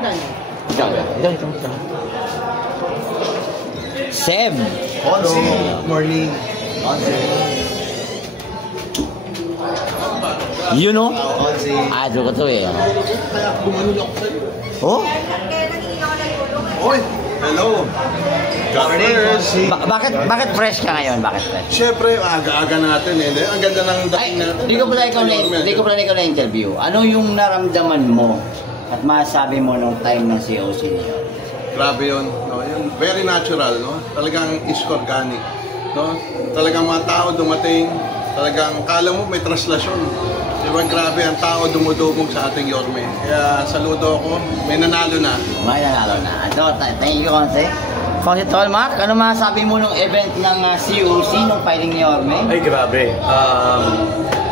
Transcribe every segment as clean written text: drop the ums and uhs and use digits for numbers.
Ito. Seb. Onsi. Morning. Onsi. You know? Onsi. Ito ko to eh. Oh? Oy! Hello! Bakit fresh ka ngayon? Bakit fresh? Siyempre, aga-aga natin eh. Ang ganda ng dating natin. Di ko pala ikaw na-interview. Ano yung naramdaman mo at masabi mo nung time ng COC niyo? Grabe yun. No? Yun. Very natural. No? Talagang is organic. No? Talagang mga tao dumating. Talagang kala mo may translasyon. Diba, grabe ang tao dumudubog sa ating Yorme. Kaya saludo ako. May nanalo na. May nanalo na. Ito, thank you, Conce. Conce Tolmac, ano masabi mo nung event ng COC nung fighting ni Yorme? Ay, grabe.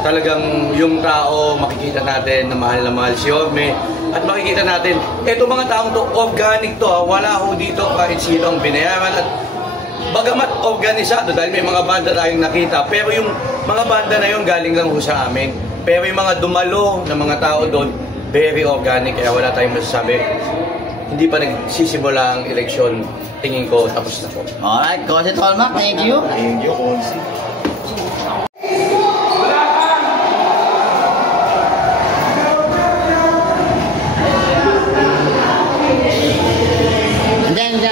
Talagang yung tao, makikita natin na mahal si Yorme. At makikita natin, eto mga taong to, organic to. Wala ho dito kahit sinong binayaran. At bagamat organisado, dahil may mga banda tayong nakita, pero yung mga banda na yun galing lang ho sa amin. Pero yung mga dumalo na mga tao doon, very organic, kaya wala tayong masasabi. Hindi pa nagsisimula ang eleksyon, tingin ko, tapos na po. Alright, Conce Tolmac, thank you. Thank you, Conce. Diyan.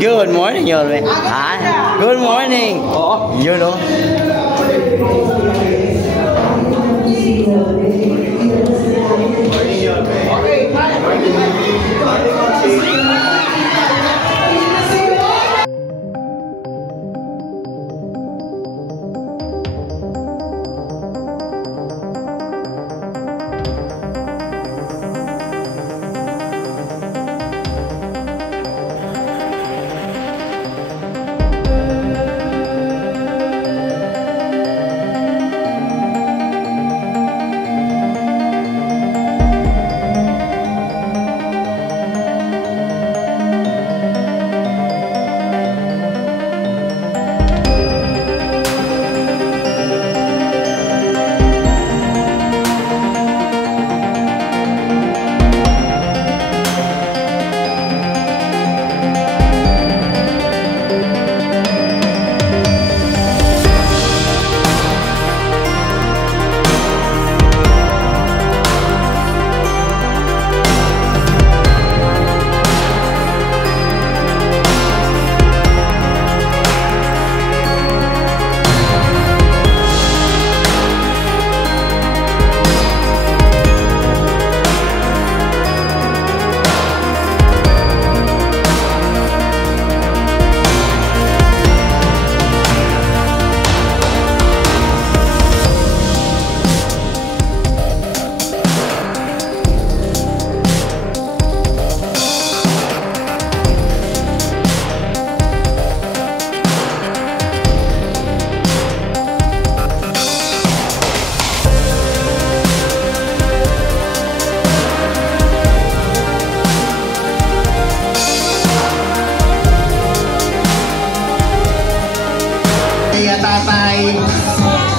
Good morning, Yorme. Hi. Good morning. Oh, you know.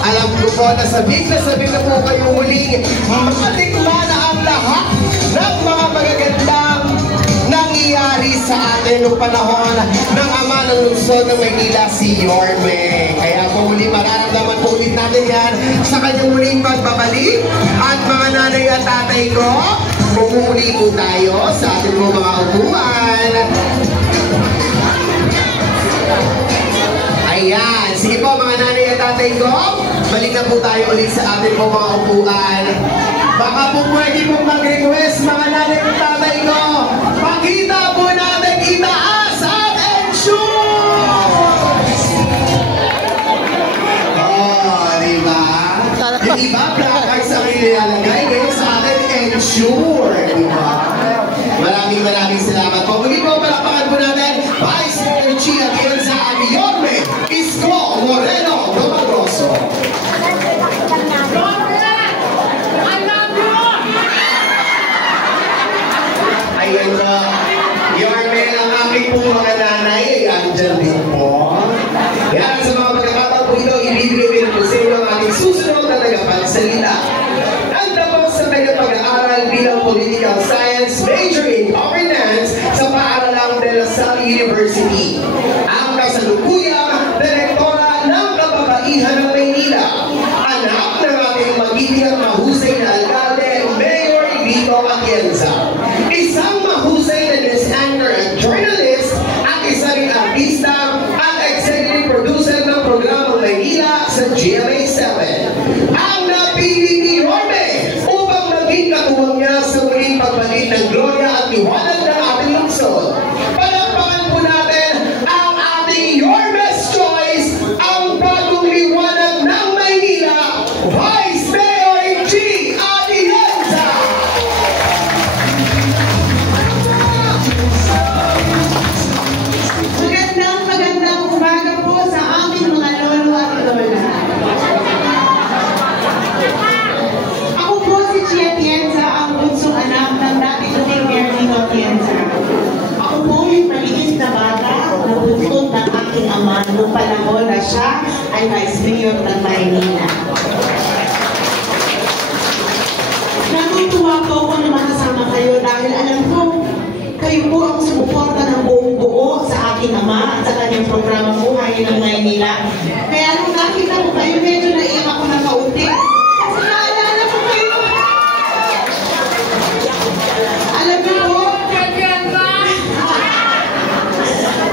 Alam ko po na sabik na po kayo muling makatikman na ang lahat ng mga magagandang nangyayari sa atin noong panahon ng ama ng lungsod ng Maynila, si Yorme. Kaya po muli mararamdaman po ulit natin yan sa kanyang muling pagbabalik. At mga nanay at tatay ko, pumuli po tayo sa ating mga upuan. Ayan. Sige po mga nanay at tatay ko, balik na po tayo ulit sa ating po mga upuan. Baka po pwede pong mag-request mga nanay at tatay ko. Pakita po natin itaas ang ensures! Oh, diba? Yung iba, placards ang ilalagay ngayon sa atin, ensure. Diba? Maraming salamat po. Muli po, palakpakan po natin, Vice Mayor Chia Atienza Yorme Isko Moreno Romagroso. Ayan na. pong mga nanay ay andyan din po. Yan, sa mga pagkakataon po ito, ibibigay po sa inyo ang ating susunod na tagapagsalita. Nagtapos sa kanyang pag-aaral bilang Political Science, major in Governance sa Paaralang de La Salle University. Ang kasalukuyang direktora ng Kababaihan ng Maynila. Anak ng ating magiging mahusay na alkalde, Mayor Vito Atienza. Isang mahusay na news anchor at journalist at isa ring artista at executive producer ng programang Maynila sa GMA7. Ang napili ni Yorme upang maging katuwang niya sa muling pagbalik ng gloria at liwanag ng ating lungsod. Palakpakan po natin ang ating Yorme's Choice, ang bagong liwanag ng Maynila, Vice Mayor G. Atienza! Magandang umaga po sa aming mga lolo at lola. Ako po si G. Atienza, ang bunsong anak ng dating Mayor Vito Atienza. Ako po yung maliit na bata na bunsong ng aking ama nung panahon na siya ay Vice Mayor ng Maynila. Natutuwa po ako na makasama kayo dahil alam ko kayo po ang sumuporta ng buong buo sa aking ama at sa kanyang programa Buhay ng Maynila. Kaya nung nakita ko kayo, medyo naiyak ako na kaunti. Kasi naalala ko kayo.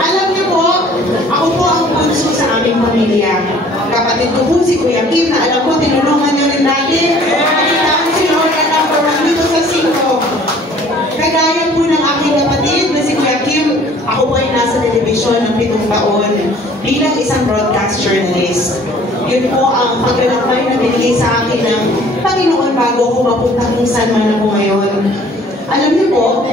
Alam niyo po, ako po ang bunso sa aming pamilya. Kapatid ko po si Kuya Kim na alam ko, tinulungan niyo rin dati. Nakita si Lola number 1 dito sa 5. Kagaya po ng aking kapatid na si Kuya Kim, ako po ay nasa telebisyon ng 7 taon bilang isang broadcast journalist. Yun po ang paglalakbay na binigay sa akin ng Panginoon bago ako mapunta kung saan man ako ngayon. Alam niyo po,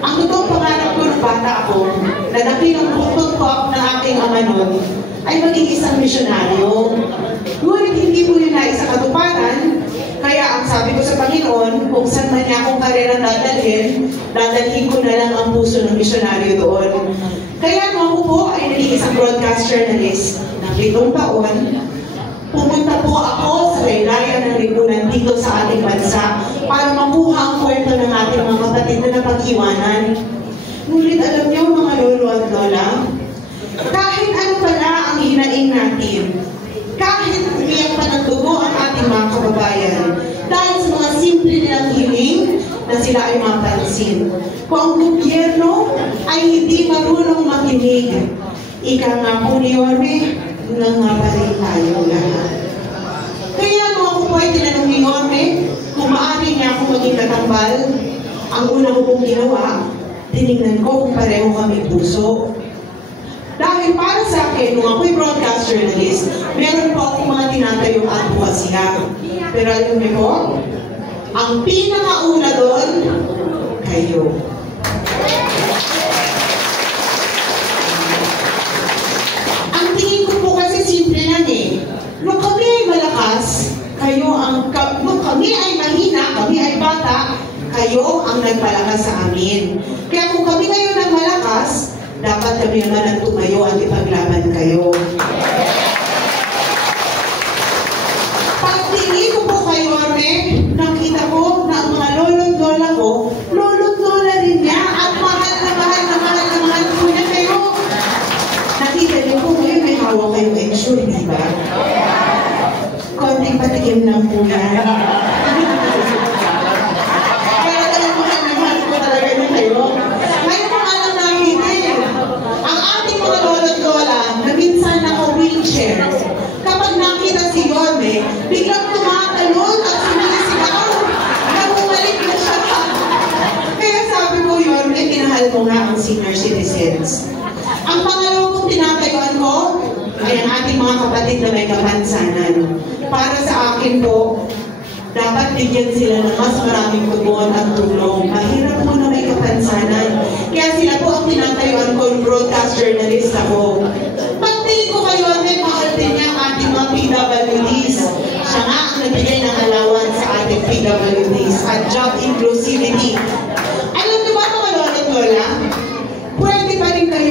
ang totoong pangarap ko ng bata ako, na nakilang putok ng aking ama nun, ay maging isang misyonaryo. Ngunit hindi po yun na isang katuparan, kaya ang sabi ko sa Panginoon, kung saan man niya akong karera dadalhin ko na lang ang puso ng misyonaryo doon. Kaya nung ako po ay naging isang broadcast journalist ng 7 taon, pumunta po ako sa laylayan ng lipunan dito sa ating bansa para makuha ang kwento ng ating mga kapatid na napag-iwanan. Ngunit alam niyo mga lolo at lola, kahit ano pala ang hinaing natin, kahit umiyak pa ng dugo ang ating mga kababayan, dahil sa mga simple nilang hiling na sila ay mapansin. Kung ang gobyerno ay hindi marunong makinig, ika nga po ni Yorme, nangabalay tayo lahat. Kaya nung ako po ay tinanong ni Yorme, kung maaari niya akong maging katambal, ang una ko pong ginawa, tinignan ko kung pareho kami puso. Dahil para sa akin, nung ako'y broadcast journalist, meron po akong mga tinatayong advokasya. Pero alam niyo po, ang pinakauna doon, kayo. Ang tingin ko po kasi simple yan eh. Nung kami ay malakas, nung kami ay mahina, kami ay bata, kayo ang nagpalakas sa amin. Kaya kung kami ngayon ang malakas, dapat kami naman ang tumayo at ipaglaban kayo. Pagtingin ko po kay Yorme, nakita ko na ang mga lolo't lola ko, lolo't lola rin niya at mahal na mahal po niya kayo. Nakita niyo po ngayon may hawak kayong ensure, di ba? Konting patikim lang po yan. Kaya talagang mahal po talaga niya kayo. Ngayon po alam namin ang ating mga lolo't lola na minsan naka-wheelchair, kapag nakita si Yorme, biglang tumatalon at sumisigaw na bumalik na siya. Kaya sabi ko, Yorme, tinahal mo nga ang senior citizens. Ang pangalawa kong tinatayuan ko ay ang ating mga kapatid na may kapansanan. Para sa akin po, dapat bigyan sila ng mas maraming tugon at tulong. Mahirap po na may kapansanan. Kaya sila po ang tinatayuan ko ng broadcast journalist ako. Pagtingin ko kayo, may mahal din niya ang ating mga PWDs. Siya nga ang nagbigay ng alawan sa ating PWDs at job inclusivity. Alam niyo ba mga lolo't lola? Pwede pa rin kayo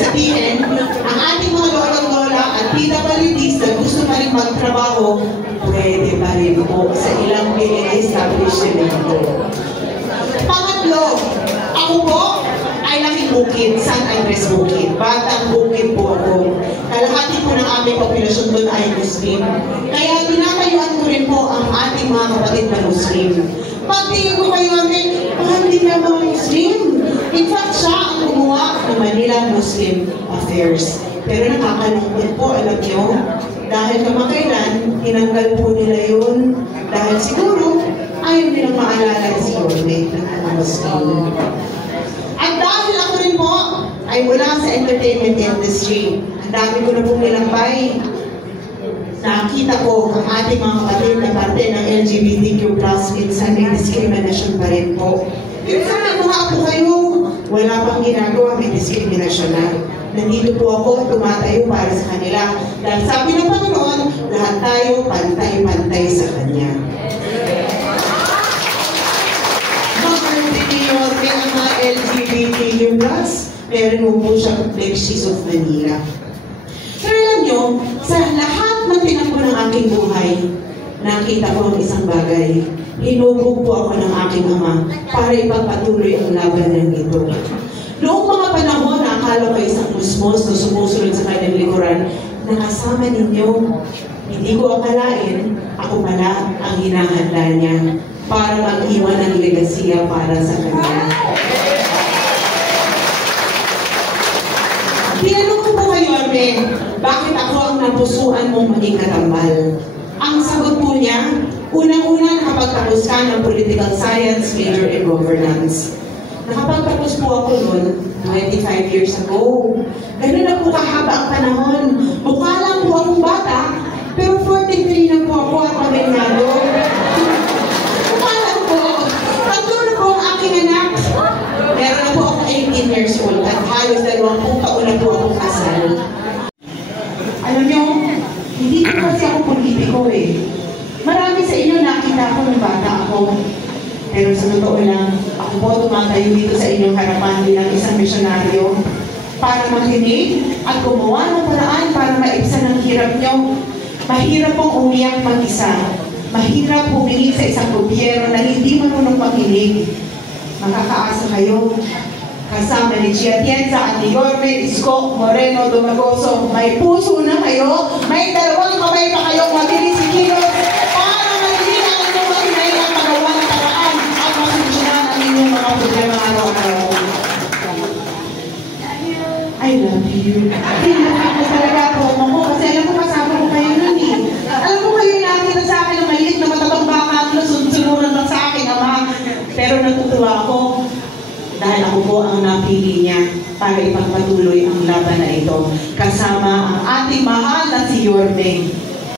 sabihin, ang ating mga lola at PWDs na gusto pa rin magtrabaho, pwede pa rin po sa ilang establishment po. Pangatlo, ako po ay laking bukid, San Andres Bukid. Batang bukid po ako. Kalahati po ng aming populasyon doon ay Muslim. Kaya tinatayuan ko rin po ang ating mga kapatid na Muslim. Pagtingin ko kayo hindi na mga Muslim. In fact, siya ang gumawa ng Manila Muslim Affairs. Pero nakakalungkot po, alam nyo, dahil kamakailan, tinanggal po nila yun. Dahil siguro, ayaw nilang maalala si Yorme ng mga Muslim. At dahil ako rin po ay mula sa entertainment industry, ang dami ko na pong nilambay. Nakita ko ang ating mga kapatid na parte ng LGBTQ+, minsan may discrimination pa rin po. Pero sabi ko nga po kayo, wala pang ginagawa, may discrimination na. Nandito po ako, tumatayo para sa kanila. Dahil sabi ng Panginoon, lahat tayo pantay-pantay sa Kanya. Ang mga LGBTQ+, meron mo po siyang Flexies of Manila. Pero alam nyo, sa lahat ng tinakbo ng aking buhay, nakita ko ang isang bagay. Hinubog po ako ng aking ama para ipagpatuloy ang laban ng ito. Noong mga panahon na akala ko isang musmos na sumusunod sa kanyang likuran, nakasama ninyo, hindi ko akalain, ako pala ang hinahanda niya para mag-iwan ng legasiya para sa kanya. Tinanong ko po kayo, Armen, bakit ako ang napusuan mong maging katambal? Ang sagot po niya, unang-una nakapagtapos ka ng political science major in governance. Nakapagtapos po ako noon, 25 years ago. Ganun na po kahaba ang panahon. Mukha lang po akong bata, pero 43 na po ako at pamilyado. Meron na po ako 18 years old at halos 20 taon na po akong kasal. Alam nyo, hindi po kasi ako politiko eh. Marami sa inyo nakita ko ng bata ako. Pero sa totoo lang, ako po tumatayo dito sa inyong harapan bilang isang misyonaryo para makinig at gumawa ng paraan para maibsan ang hirap nyo. Mahirap pong umiyak mag-isa. Mahirap humingi sa isang gobyerno na hindi marunong makinig. Makakaasa kayo kasama ni Chia Tienza at ni Yorme Isko Moreno Dumagoso. May puso na kayo, may dalawang kamay pa kayong mabilis ikilos para magiging ang inyong makinay ang magawa ng paraan at masolusyonan ang inyong mga problema araw-araw. I love you. Tinakot ko talaga po ako kasi alam ko kasama ko kayo nun eh. Alam ko kayo nakita sa akin ng maliit na matabang baka at sunod-sunuran lang sa akin, Ama. Pero natutuwa ako dahil ako po ang napili niya para ipagpatuloy ang laban na ito kasama ang ating mahal na si Yorme.